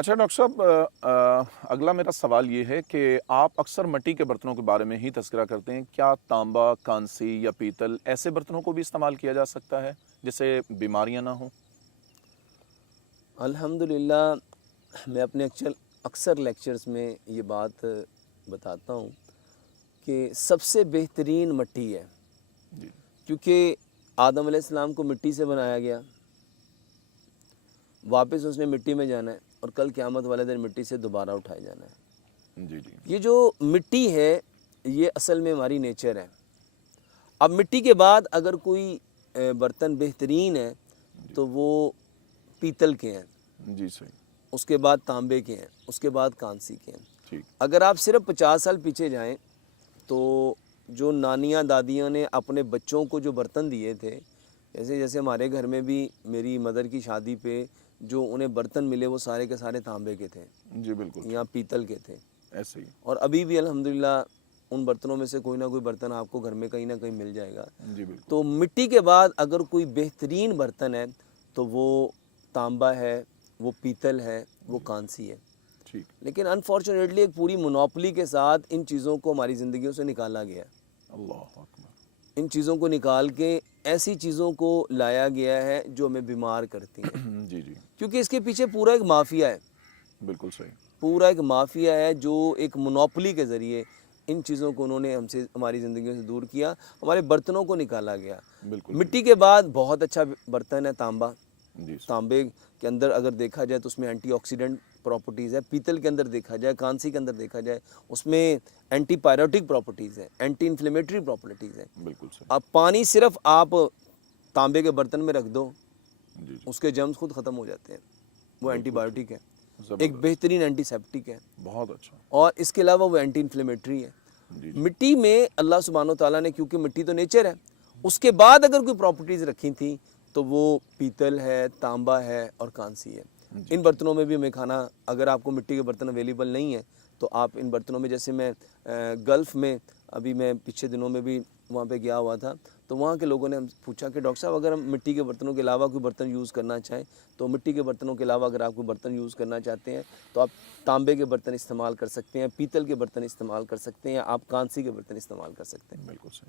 اچھا ڈاکٹر صاحب، اگلا میرا سوال یہ ہے کہ آپ اکثر مٹی کے برتنوں کے بارے میں ہی تذکرہ کرتے ہیں، کیا تانبا، کانسی یا پیتل ایسے برتنوں کو بھی استعمال کیا جا سکتا ہے جس سے بیماریاں نہ ہوں؟ الحمدللہ میں اپنے اکثر لیکچرز میں یہ بات بتاتا ہوں کہ سب سے بہترین مٹی ہے، جی کیونکہ آدم علیہ السلام کو مٹی سے بنایا گیا، واپس اس نے مٹی میں جانا ہے اور کل قیامت والے دن مٹی سے دوبارہ اٹھائے جانا ہے۔ جی جی یہ جو مٹی ہے یہ اصل میں ہماری نیچر ہے۔ اب مٹی کے بعد اگر کوئی برتن بہترین ہے تو وہ پیتل کے ہیں، جی صحیح، اس کے بعد تانبے کے ہیں، اس کے بعد کانسی کے ہیں۔ ٹھیک، اگر آپ صرف 50 سال پیچھے جائیں تو جو نانیاں دادیاں نے اپنے بچوں کو جو برتن دیے تھے، جیسے ہمارے گھر میں بھی میری مدر کی شادی پہ جو انہیں برتن ملے وہ سارے کے سارے تانبے کے تھے جی بالکل یا پیتل کے تھے، ایسے ہی، اور ابھی بھی الحمدللہ ان برتنوں میں سے کوئی نہ کوئی برتن آپ کو گھر میں کہیں نہ کہیں مل جائے گا۔ جی بالکل، تو مٹی کے بعد اگر کوئی بہترین برتن ہے تو وہ تانبا ہے، وہ پیتل ہے، وہ کانسی ہے۔ ٹھیک، لیکن انفارچونیٹلی ایک پوری منوپلی کے ساتھ ان چیزوں کو ہماری زندگیوں سے نکالا گیا ہے۔ اللہ اکبر، ان چیزوں کو نکال کے ایسی چیزوں کو لایا گیا ہے جو ہمیں بیمار کرتی ہیں، جی جی کیونکہ اس کے پیچھے پورا ایک مافیا ہے، بالکل صحیح، پورا ایک مافیا ہے جو ایک منوپلی کے ذریعے ان چیزوں کو انہوں نے ہماری زندگیوں سے دور کیا، ہمارے برتنوں کو نکالا گیا۔ بالکل مٹی کے بعد بہت اچھا برتن ہے تانبا۔ جی تانبے کے اندر اگر دیکھا جائے تو اس میں اینٹی آکسیڈنٹ پراپرٹیز ہے، پیتل کے اندر دیکھا جائے، کانسی کے اندر دیکھا جائے اس میں اینٹی پائریوٹک پراپرٹیز ہے، اینٹی انفلیمیٹری پراپرٹیز ہے۔ بالکل صحیح، اب پانی صرف آپ تانبے کے برتن میں رکھ دو، جی جی اس کے جرمز خود ختم ہو جاتے ہیں، وہ اینٹی بالکل بایوٹک ہے، ایک زبردست، بہترین اینٹی سیپٹک ہے، بہت اچھا، اور اس کے علاوہ وہ اینٹی انفلیمیٹری ہے۔ جی جی مٹی میں اللہ سبحانہ و تعالیٰ نے، کیونکہ مٹی تو نیچر ہے، اس کے بعد اگر کوئی پراپرٹیز رکھی تھیں تو وہ پیتل ہے، تانبا ہے اور کانسی ہے۔ جی ان برتنوں میں بھی ہمیں کھانا، اگر آپ کو مٹی کے برتن اویلیبل نہیں ہیں تو آپ ان برتنوں میں، جیسے میں گلف میں ابھی میں پچھلے دنوں میں بھی وہاں پہ گیا ہوا تھا، تو وہاں کے لوگوں نے ہم پوچھا کہ ڈاکٹر صاحب اگر ہم مٹی کے برتنوں کے علاوہ کوئی برتن یوز کرنا چاہیں تو مٹی کے برتنوں کے علاوہ اگر آپ کوئی برتن یوز کرنا چاہتے ہیں تو آپ تانبے کے برتن استعمال کر سکتے ہیں، پیتل کے برتن استعمال کر سکتے ہیں، آپ کانسی کے برتن استعمال کر سکتے ہیں۔ بالکل صحیح۔